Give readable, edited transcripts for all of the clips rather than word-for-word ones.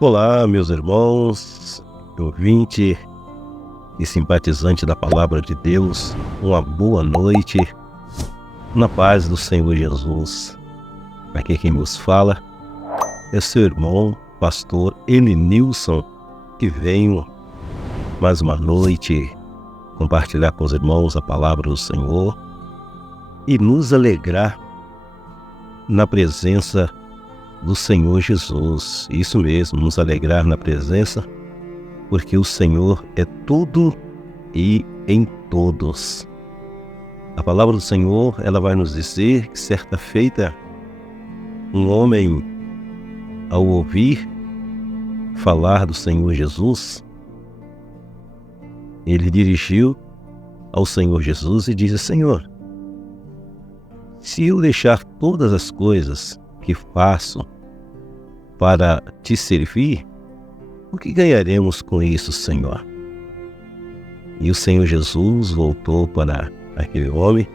Olá, meus irmãos, ouvinte e simpatizante da Palavra de Deus, uma boa noite, na paz do Senhor Jesus. Aqui quem nos fala é seu irmão, pastor Elinilson, que venho mais uma noite compartilhar com os irmãos a Palavra do Senhor e nos alegrar na presença do Senhor Jesus. Isso mesmo, nos alegrar na presença, porque o Senhor é tudo e em todos. A palavra do Senhor, ela vai nos dizer que certa feita, um homem, ao ouvir falar do Senhor Jesus, ele dirigiu ao Senhor Jesus e disse: Senhor, se eu deixar todas as coisas que faço para te servir, o que ganharemos com isso, Senhor? E o Senhor Jesus voltou para aquele homem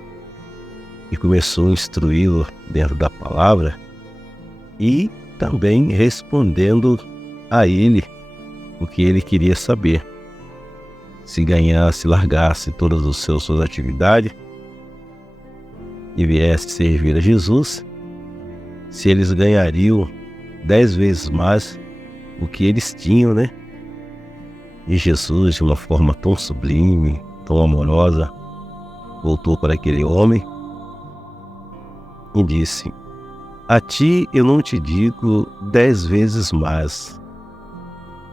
e começou a instruí-lo dentro da palavra e também respondendo a ele o que ele queria saber. Se ganhasse, largasse todas as suas atividades e viesse servir a Jesus, se eles ganhariam 10 vezes mais o que eles tinham, né? E Jesus, de uma forma tão sublime, tão amorosa, voltou para aquele homem e disse: a ti eu não te digo 10 vezes mais,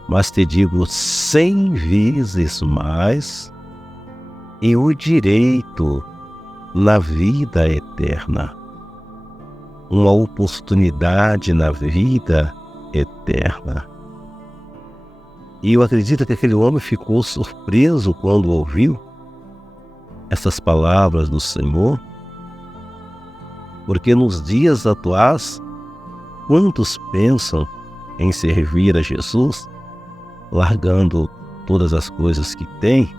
mas te digo 100 vezes mais, e o direito na vida eterna. Uma oportunidade na vida eterna. E eu acredito que aquele homem ficou surpreso quando ouviu essas palavras do Senhor, porque nos dias atuais, quantos pensam em servir a Jesus, largando todas as coisas que têm,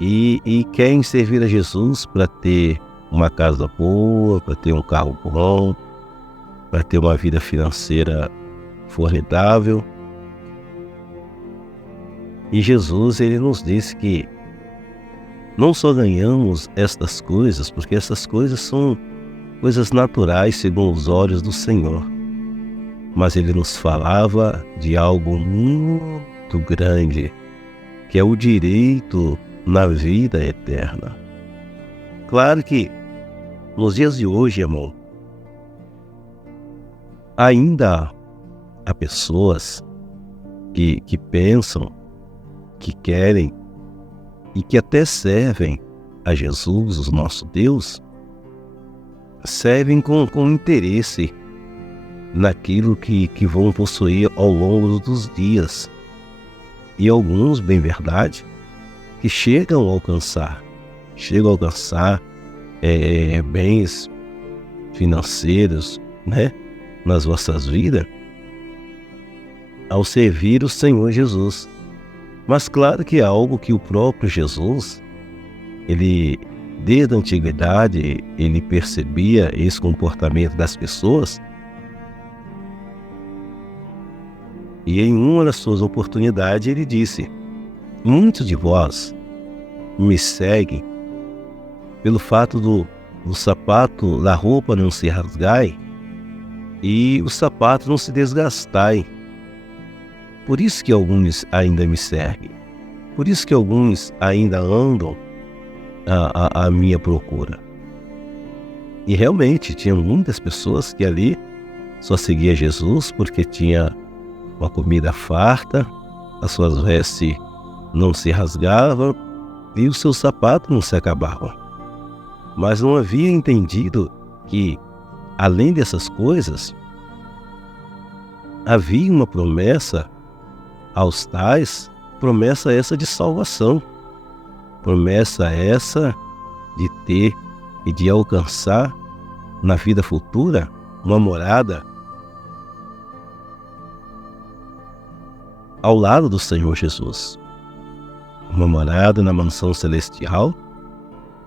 e querem servir a Jesus para ter uma casa boa, para ter um carro bom, para ter uma vida financeira formidável. E Jesus, ele nos disse que não só ganhamos estas coisas, porque essas coisas são coisas naturais segundo os olhos do Senhor, mas ele nos falava de algo muito grande, que é o direito na vida eterna. Claro que nos dias de hoje, irmão, ainda há pessoas que pensam, que querem e que até servem a Jesus, o nosso Deus, servem com interesse naquilo que vão possuir ao longo dos dias. E alguns, bem verdade, que chegam a alcançar bens financeiros, né, nas vossas vidas, ao servir o Senhor Jesus. Mas claro que é algo que o próprio Jesus, ele, desde a antiguidade, ele percebia esse comportamento das pessoas, e em uma das suas oportunidades ele disse: muitos de vós me seguem pelo fato do sapato, da roupa não se rasgai e o sapato não se desgastai. Por isso que alguns ainda me seguem. Por isso que alguns ainda andam à minha procura. E realmente tinha muitas pessoas que ali só seguia Jesus porque tinha uma comida farta, as suas vestes não se rasgavam e o seu sapato não se acabava. Mas não havia entendido que, além dessas coisas, havia uma promessa aos tais, promessa essa de salvação, promessa essa de ter e de alcançar na vida futura uma morada ao lado do Senhor Jesus, uma morada na mansão celestial,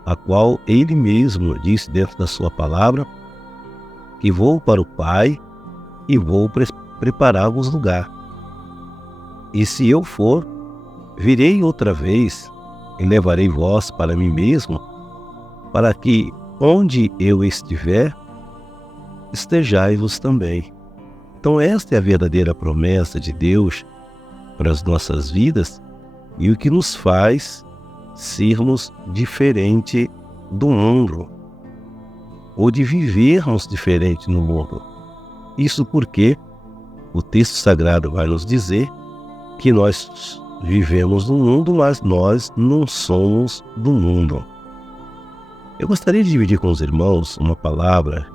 a qual ele mesmo disse dentro da sua palavra que vou para o Pai e vou preparar-vos lugar. E se eu for, virei outra vez e levarei vós para mim mesmo, para que onde eu estiver, estejais-vos também. Então esta é a verdadeira promessa de Deus para as nossas vidas e o que nos faz sermos diferente do mundo, ou de vivermos diferente no mundo. Isso porque o texto sagrado vai nos dizer que nós vivemos no mundo, mas nós não somos do mundo. Eu gostaria de dividir com os irmãos uma palavra.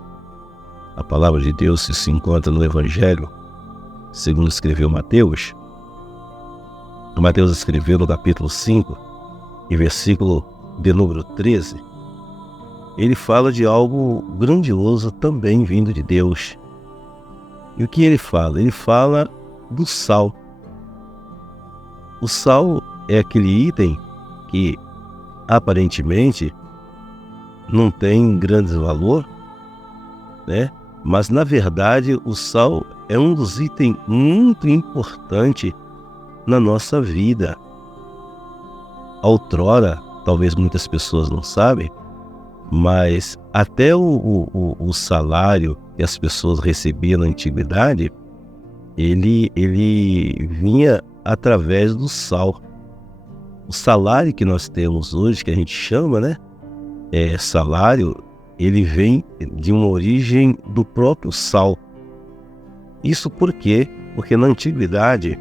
A palavra de Deus se encontra no Evangelho, segundo escreveu Mateus. Mateus escreveu no capítulo 5, e versículo de número 13. Ele fala de algo grandioso também vindo de Deus. E o que ele fala? Ele fala do sal. O sal é aquele item que aparentemente não tem grande valor, né? Mas na verdade o sal é um dos itens muito importantes na nossa vida. Outrora, talvez muitas pessoas não sabem, mas até o salário que as pessoas recebiam na antiguidade, ele vinha através do sal. O salário que nós temos hoje, que a gente chama, né, salário, ele vem de uma origem do próprio sal. Isso por quê? Porque na antiguidade,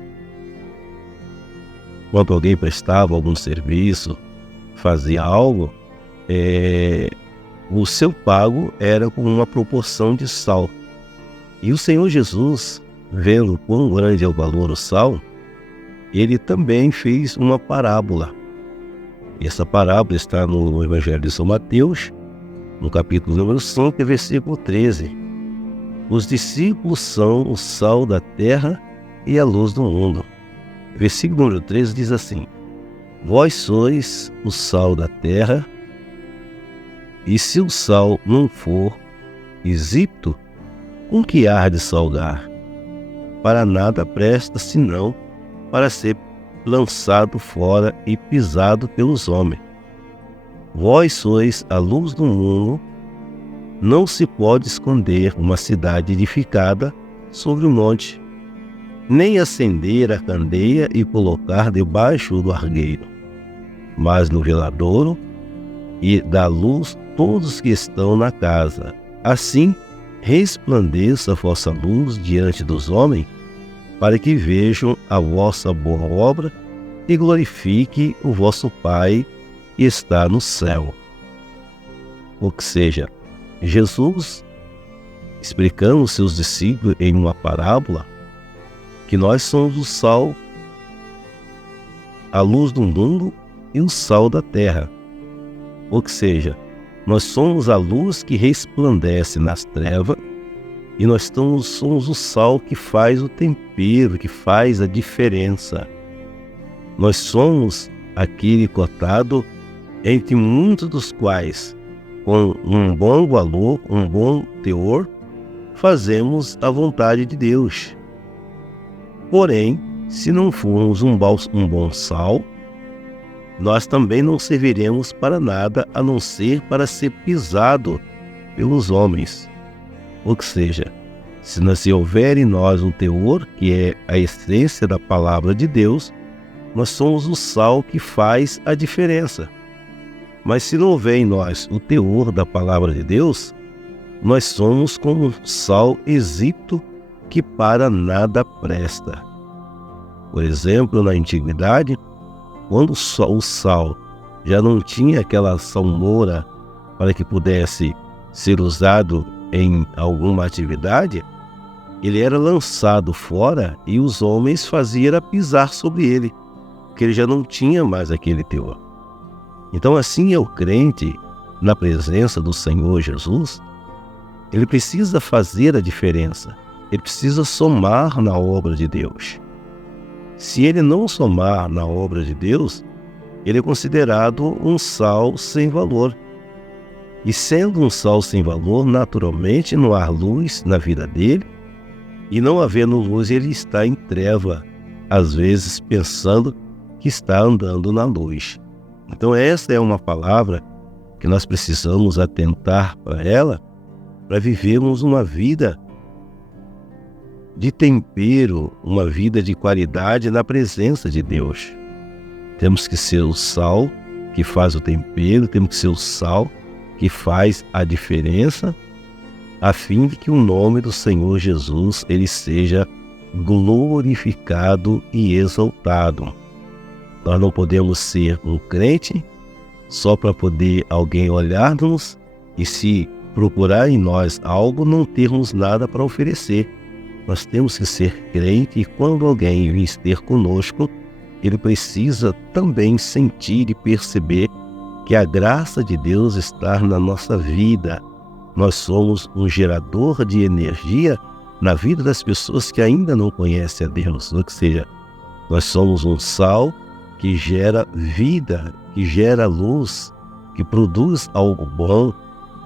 quando alguém prestava algum serviço, fazia algo, o seu pago era com uma proporção de sal. E o Senhor Jesus, vendo quão grande é o valor do sal, ele também fez uma parábola. E essa parábola está no Evangelho de São Mateus, no capítulo número 5, versículo 13. Os discípulos são o sal da terra e a luz do mundo. Versículo número 13 diz assim: vós sois o sal da terra, e se o sal não for insípido, com que há de salgar? Para nada presta, senão para ser lançado fora e pisado pelos homens. Vós sois a luz do mundo. Não se pode esconder uma cidade edificada sobre um monte, nem acender a candeia e colocar debaixo do argueiro, mas no veladouro, e dá luz todos que estão na casa. Assim resplandeça a vossa luz diante dos homens, para que vejam a vossa boa obra e glorifique o vosso Pai que está no céu. Ou seja, Jesus, explicando aos seus discípulos em uma parábola, que nós somos o sal, a luz do mundo e o sal da terra. Ou seja, nós somos a luz que resplandece nas trevas e nós somos o sal que faz o tempero, que faz a diferença. Nós somos aquele cotado entre muitos dos quais, com um bom valor, um bom teor, fazemos a vontade de Deus. Porém, se não formos um bom sal, nós também não serviremos para nada, a não ser para ser pisado pelos homens. Ou seja, se houver em nós um teor, que é a essência da palavra de Deus, nós somos o sal que faz a diferença. Mas se não houver em nós o teor da palavra de Deus, nós somos como um sal insípido que para nada presta. Por exemplo, na antiguidade, quando o sal já não tinha aquela salmoura para que pudesse ser usado em alguma atividade, ele era lançado fora e os homens faziam pisar sobre ele, porque ele já não tinha mais aquele teor. Então assim é o crente na presença do Senhor Jesus. Ele precisa fazer a diferença, ele precisa somar na obra de Deus. Se ele não somar na obra de Deus, ele é considerado um sal sem valor. E sendo um sal sem valor, naturalmente não há luz na vida dele, e não havendo luz, ele está em treva. às vezes pensando que está andando na luz. Então essa é uma palavra que nós precisamos atentar para ela, para vivermos uma vida de tempero, uma vida de qualidade na presença de Deus. Temos que ser o sal que faz o tempero, temos que ser o sal que faz a diferença, a fim de que o nome do Senhor Jesus ele seja glorificado e exaltado. Nós não podemos ser um crente só para poder alguém olhar-nos e, se procurar em nós algo, não termos nada para oferecer. Nós temos que ser crente, e quando alguém vir ter conosco, ele precisa também sentir e perceber que a graça de Deus está na nossa vida. Nós somos um gerador de energia na vida das pessoas que ainda não conhecem a Deus. Ou seja, nós somos um sal que gera vida, que gera luz, que produz algo bom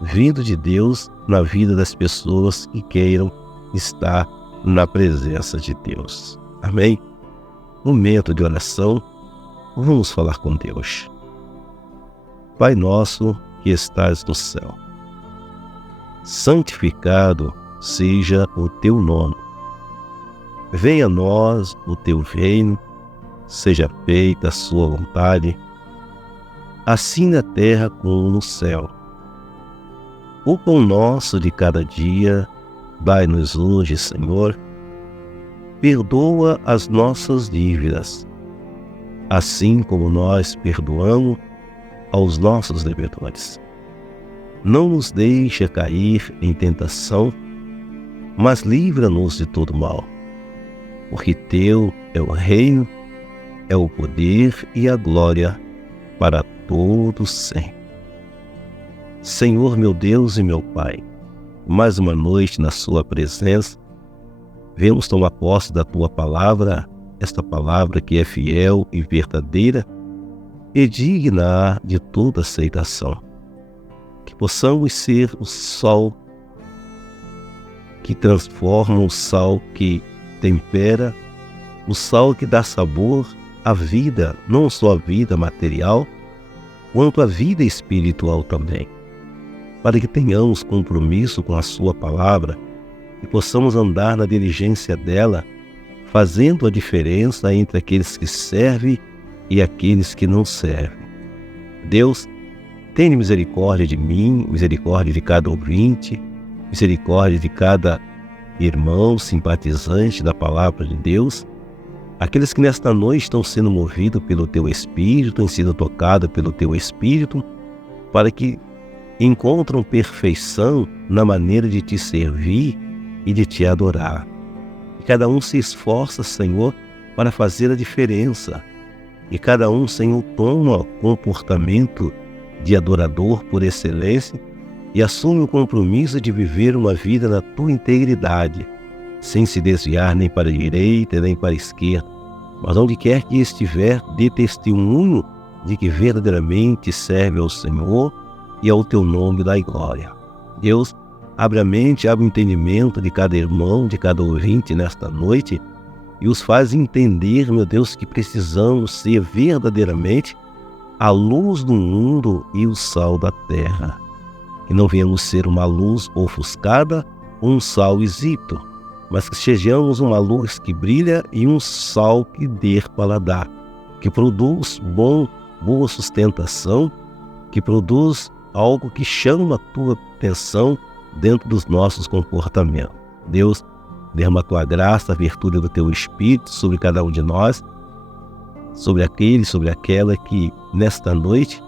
vindo de Deus na vida das pessoas que queiram estar na presença de Deus. Amém? Momento de oração, vamos falar com Deus. Pai nosso que estás no céu, santificado seja o teu nome. Venha a nós o teu reino, seja feita a sua vontade, assim na terra como no céu. O pão nosso de cada dia, dai-nos hoje, Senhor. Perdoa as nossas dívidas, assim como nós perdoamos aos nossos devedores. Não nos deixe cair em tentação, mas livra-nos de todo mal, porque teu é o reino, é o poder e a glória para todos sempre. Senhor meu Deus e meu Pai, mais uma noite na sua presença, vemos tomar posse da tua palavra, esta palavra que é fiel e verdadeira e digna de toda aceitação. Que possamos ser o sal que transforma, o sal que tempera, o sal que dá sabor à vida, não só a vida material, quanto a vida espiritual também. Para que tenhamos compromisso com a sua palavra e possamos andar na diligência dela, fazendo a diferença entre aqueles que servem e aqueles que não servem. Deus, tenha misericórdia de mim, misericórdia de cada ouvinte, misericórdia de cada irmão simpatizante da palavra de Deus, aqueles que nesta noite estão sendo movidos pelo teu Espírito, têm sido tocados pelo teu Espírito, para que encontram perfeição na maneira de te servir e de te adorar. E cada um se esforça, Senhor, para fazer a diferença. E cada um, Senhor, toma comportamento de adorador por excelência e assume o compromisso de viver uma vida na tua integridade, sem se desviar nem para a direita nem para a esquerda, mas onde quer que estiver, dê testemunho de que verdadeiramente serve ao Senhor e ao teu nome dai glória. Deus, abre a mente, abre o entendimento de cada irmão, de cada ouvinte nesta noite e os faz entender, meu Deus, que precisamos ser verdadeiramente a luz do mundo e o sal da terra. Que não venhamos ser uma luz ofuscada ou um sal exípito, mas que sejamos uma luz que brilha e um sal que dê paladar, que produz boa sustentação, que produz algo que chama a tua atenção dentro dos nossos comportamentos. Deus, derrama a tua graça, a virtude do teu Espírito sobre cada um de nós, sobre aquele, sobre aquela que nesta noite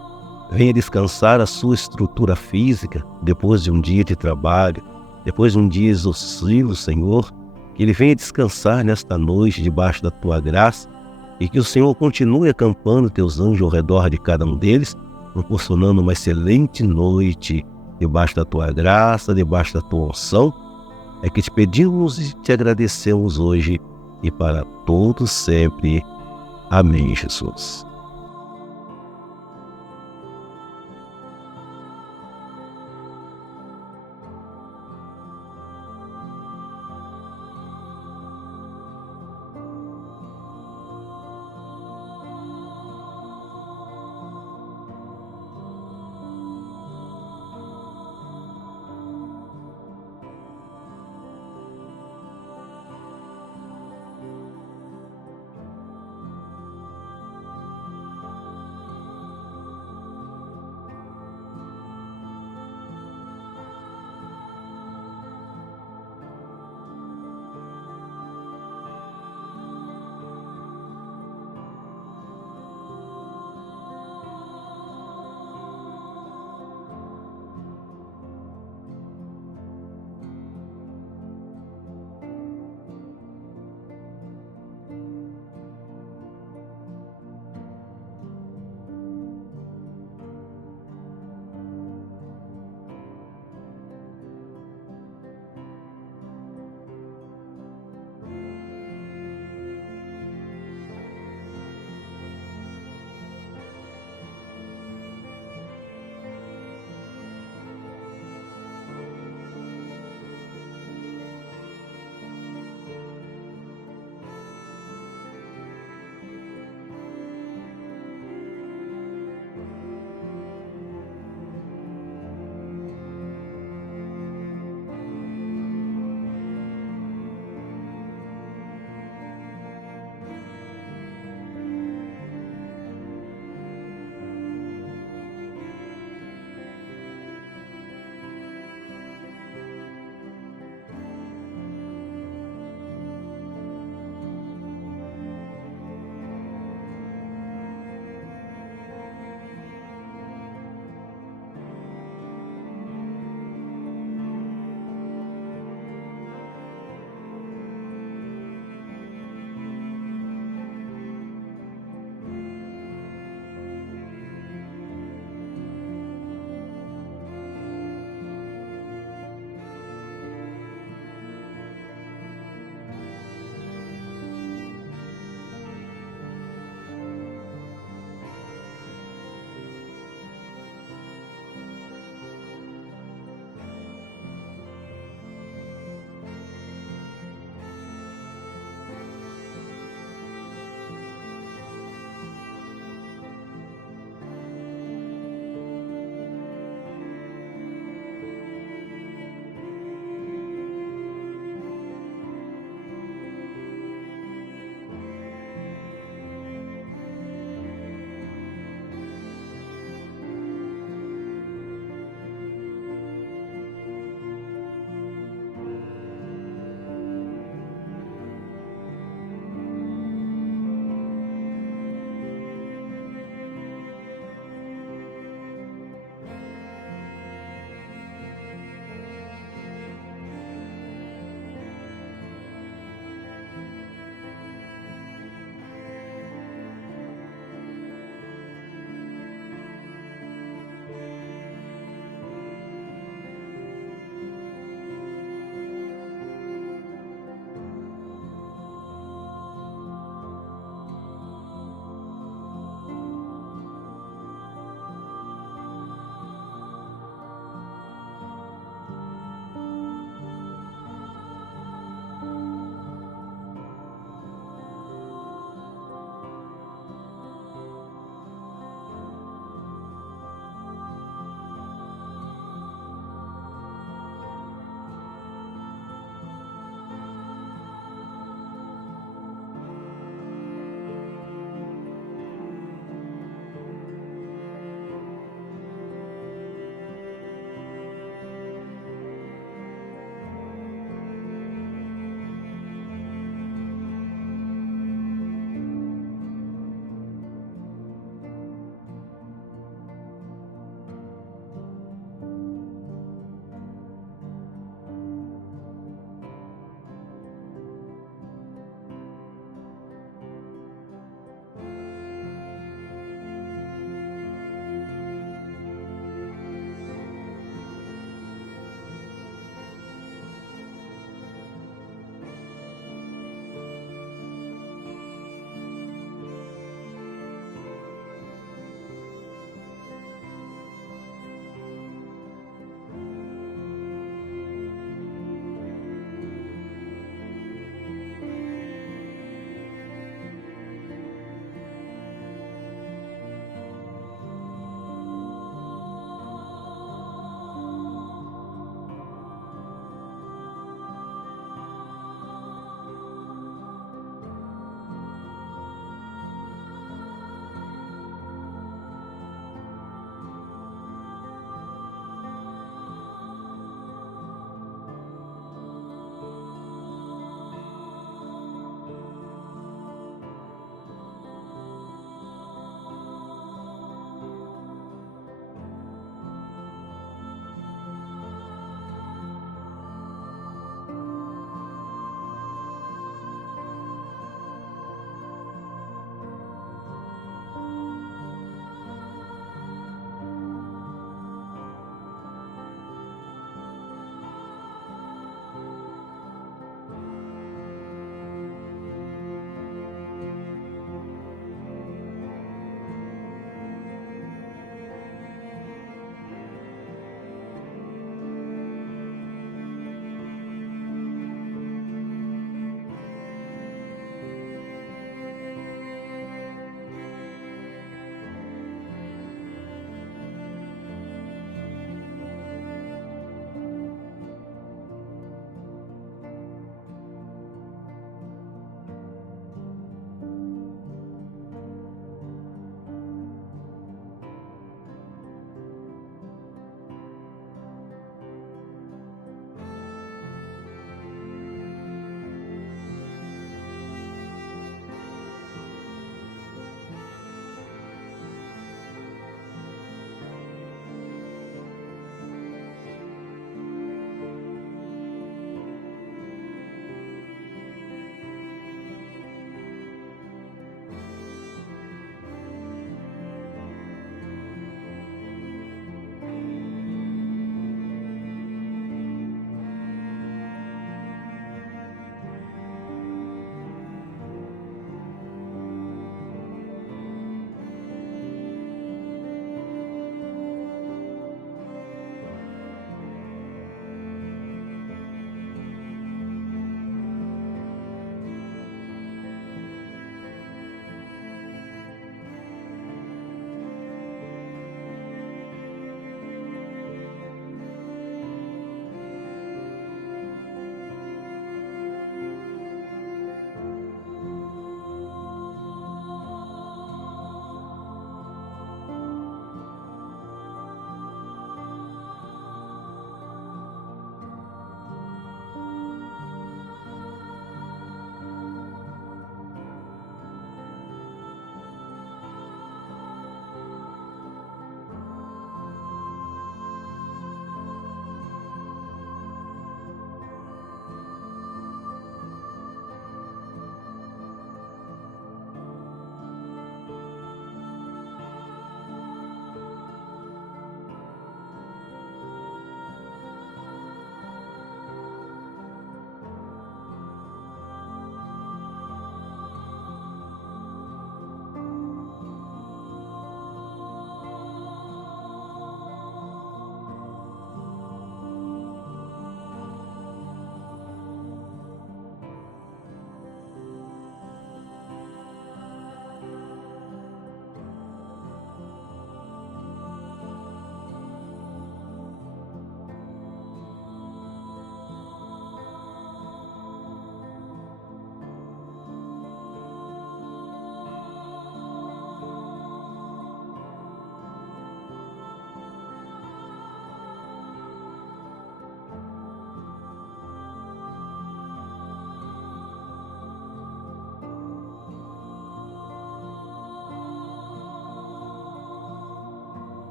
venha descansar a sua estrutura física depois de um dia de trabalho, depois de um dia exaustivo, Senhor, que ele venha descansar nesta noite debaixo da tua graça e que o Senhor continue acampando teus anjos ao redor de cada um deles, proporcionando uma excelente noite debaixo da tua graça, debaixo da tua unção. É que te pedimos e te agradecemos hoje e para todos sempre. Amém, Jesus.